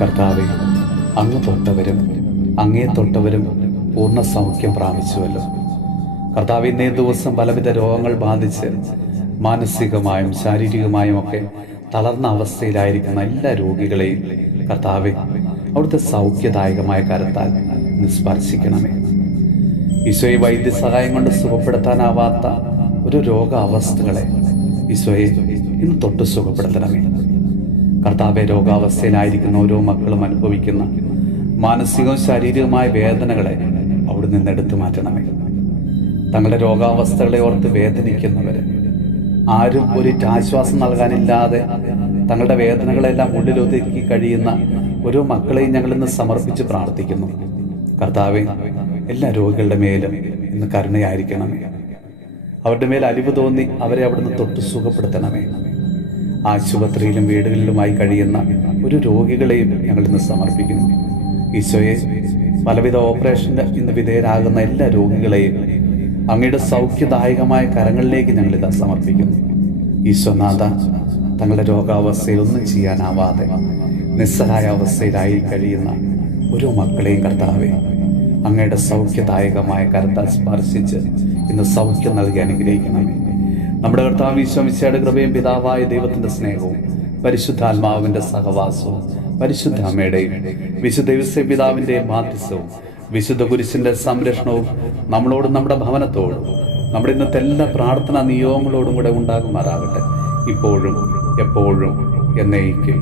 കർത്താവെ, അങ്ങ് തൊട്ടവരും അങ്ങേ തൊട്ടവരും പൂർണ്ണ സൗഖ്യം പ്രാപിച്ചുവല്ലോ. കർത്താവ്, ഇന്നേ ദിവസം പലവിധ രോഗങ്ങൾ ബാധിച്ച് മാനസികമായും ശാരീരികമായും ഒക്കെ തളർന്ന അവസ്ഥയിലായിരിക്കുന്ന എല്ലാ രോഗികളെയും കർത്താവെ, അവിടുത്തെ സൗഖ്യദായകമായ കരത്താൽ ഇന്ന് സ്പർശിക്കണമേ. ഈശോയെ, വൈദ്യസഹായം കൊണ്ട് സുഖപ്പെടുത്താനാവാത്ത ഒരു രോഗാവസ്ഥകളെ ഈശോയെ ഇന്ന് തൊട്ട് സുഖപ്പെടുത്തണമേ. കർത്താവെ, രോഗാവസ്ഥയിലായിരിക്കുന്ന ഓരോ മക്കളും അനുഭവിക്കുന്ന മാനസികവും ശാരീരികമായ വേദനകളെ അവിടെ നിന്ന് എടുത്തു മാറ്റണമേ. തങ്ങളുടെ രോഗാവസ്ഥകളെ ഓർത്ത് വേദനിക്കുന്നവര്, ആരും ഒരിറ്റ് ആശ്വാസം നൽകാനില്ലാതെ തങ്ങളുടെ വേദനകളെല്ലാം ഉള്ളിലൊതുക്കി കഴിയുന്ന ഓരോ മക്കളെയും ഞങ്ങൾ ഇന്ന് സമർപ്പിച്ച് പ്രാർത്ഥിക്കുന്നു. കർത്താവെ, എല്ലാ രോഗികളുടെ മേലും ഇന്ന് കരുണയായിരിക്കണമേ. അവരുടെ മേൽ അലിവ് തോന്നി അവരെ അവിടുന്ന് തൊട്ട് സുഖപ്പെടുത്തണമേ. ആശുപത്രിയിലും വീടുകളിലുമായി കഴിയുന്ന ഒരു രോഗികളെയും ഞങ്ങൾ ഇന്ന് സമർപ്പിക്കുന്നു. ഈശോയെ, പലവിധ ഓപ്പറേഷന് ഇന്ന് വിധേയരാകുന്ന എല്ലാ രോഗികളെയും അങ്ങയുടെ സൗഖ്യദായകമായ കരങ്ങളിലേക്ക് ഞങ്ങളിതാ സമർപ്പിക്കുന്നു. ഈശോനാഥ, തങ്ങളുടെ രോഗാവസ്ഥയിൽ ഒന്നും ചെയ്യാനാവാതെ നിസ്സഹായ അവസ്ഥയിലായി കഴിയുന്ന ഓരോ മക്കളെയും കർത്താവെ, അങ്ങയുടെ സൗഖ്യദായകമായ കരത്താൽ സ്പർശിച്ച് ഇന്ന് സൗഖ്യം നൽകി അനുഗ്രഹിക്കണമേ. നമ്മുടെ കർത്താവ് ഈശോ മിശിഹായുടെ കൃപയും പിതാവായ ദൈവത്തിന്റെ സ്നേഹവും പരിശുദ്ധാത്മാവിന്റെ സഹവാസവും പരിശുദ്ധ അമ്മയുടെയും വിശുദ്ധ യോസേപ്പ് പിതാവിന്റെയും മാധ്യസ്ഥവും വിശുദ്ധ കുരിശിന്റെ സംരക്ഷണവും നമ്മളോടും നമ്മുടെ ഭവനത്തോടും നമ്മുടെ ഇന്നത്തെ എല്ലാ പ്രാർത്ഥനാ നിയോഗങ്ങളോടും കൂടെ ഉണ്ടാകുമാറാകട്ടെ, ഇപ്പോഴും എപ്പോഴും എന്നേക്കും.